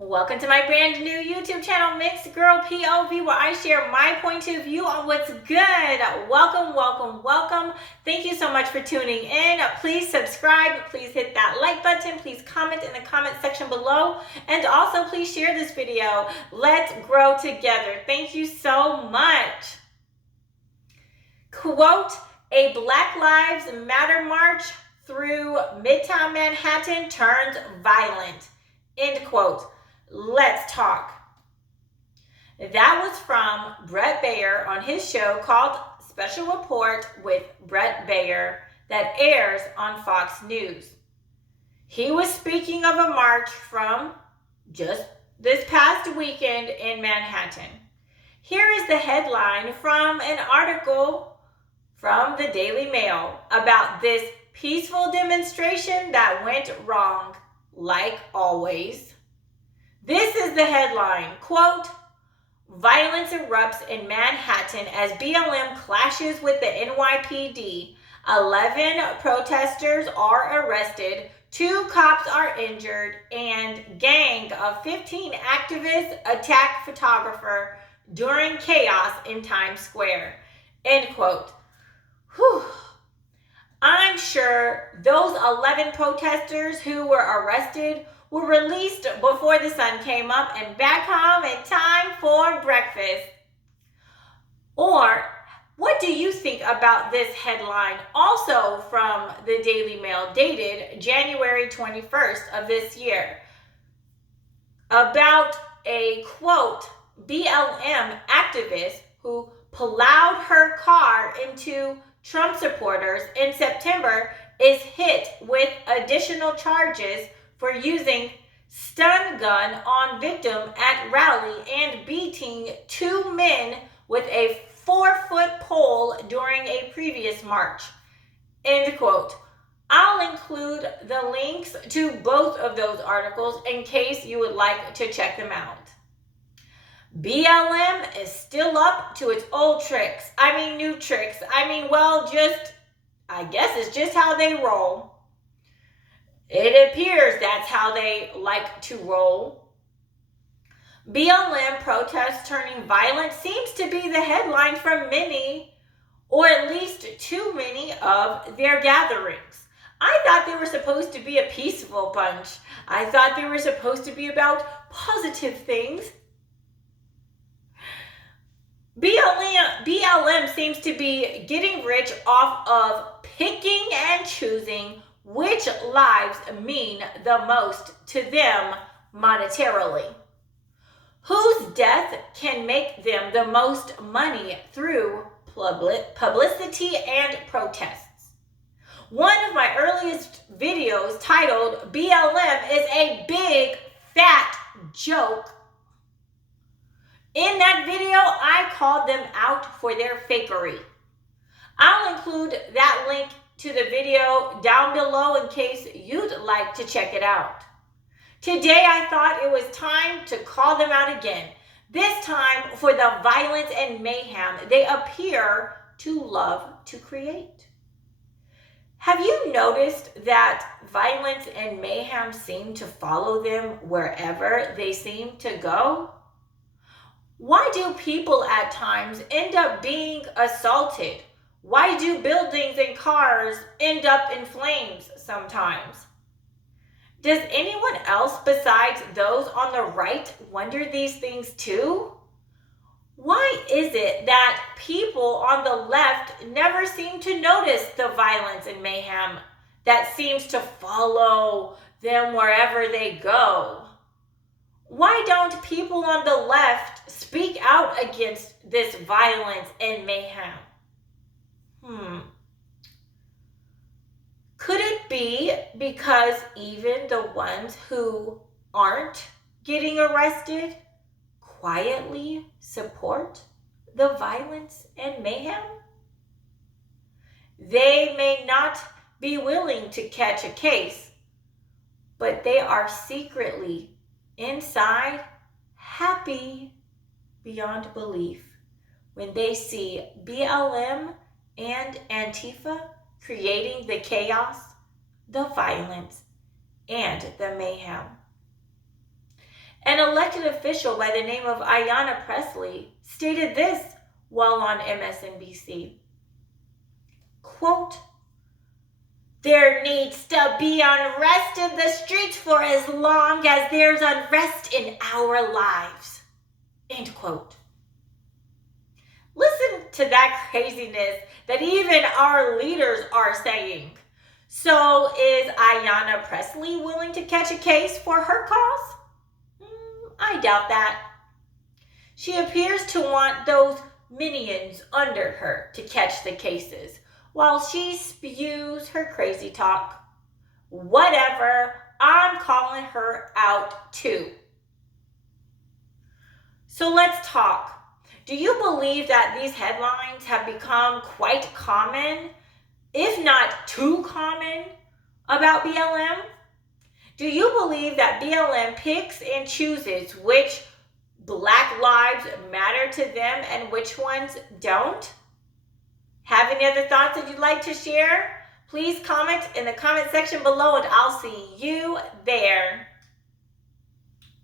Welcome to my brand new YouTube channel, Mixed Girl POV, where I share my point of view on what's good. Welcome, welcome, welcome. Thank you so much for tuning in. Please subscribe. Please hit that like button. Please comment in the comment section below. And also, please share this video. Let's grow together. Thank you so much. Quote, a Black Lives Matter march through Midtown Manhattan turns violent. End quote. Let's talk. That was from Brett Baer on his show called Special Report with Brett Baer that airs on Fox News. He was speaking of a march from just this past weekend in Manhattan. Here is the headline from an article from the Daily Mail about this peaceful demonstration that went wrong, like always. This is the headline, quote, violence erupts in Manhattan as BLM clashes with the NYPD. 11 protesters are arrested, 2 cops are injured, and gang of 15 activists attack photographer during chaos in Times Square. End quote. Whew. I'm sure those 11 protesters who were arrested were released before the sun came up and back home in time for breakfast. Or what do you think about this headline, also from the Daily Mail, dated January 21st of this year, about a, quote, BLM activist who plowed her car into Trump supporters in September is hit with additional charges for using stun gun on victim at rally and beating 2 men with a 4-foot pole during a previous march. End quote. I'll include the links to both of those articles in case you would like to check them out. BLM is still up to its old tricks. New tricks. I guess it's just how they roll. It appears that's how they like to roll. BLM protests turning violent seems to be the headline from many, or at least too many, of their gatherings. I thought they were supposed to be a peaceful bunch. I thought they were supposed to be about positive things. BLM seems to be getting rich off of picking and choosing which lives mean the most to them monetarily. Whose death can make them the most money through publicity and protests. One of my earliest videos titled BLM is a big fat joke. In that video, I called them out for their fakery. I'll include that link to the video down below in case you'd like to check it out. Today, I thought it was time to call them out again. This time for the violence and mayhem they appear to love to create. Have you noticed that violence and mayhem seem to follow them wherever they seem to go? Why do people at times end up being assaulted? Why do buildings and cars end up in flames sometimes? Does anyone else besides those on the right wonder these things too? Why is it that people on the left never seem to notice the violence and mayhem that seems to follow them wherever they go? Why don't people on the left speak out against this violence and mayhem? Could it be because even the ones who aren't getting arrested quietly support the violence and mayhem? They may not be willing to catch a case, but they are secretly inside happy beyond belief when they see BLM and Antifa creating the chaos, the violence, and the mayhem. An elected official by the name of Ayanna Pressley stated this while on MSNBC. Quote, "There needs to be unrest in the streets for as long as there's unrest in our lives." End quote. Listen to that craziness that even our leaders are saying. So is Ayanna Pressley willing to catch a case for her cause? I doubt that. She appears to want those minions under her to catch the cases, while she spews her crazy talk. Whatever, I'm calling her out too. So let's talk. Do you believe that these headlines have become quite common, if not too common, about BLM? Do you believe that BLM picks and chooses which Black lives matter to them and which ones don't? Have any other thoughts that you'd like to share? Please comment in the comment section below and I'll see you there.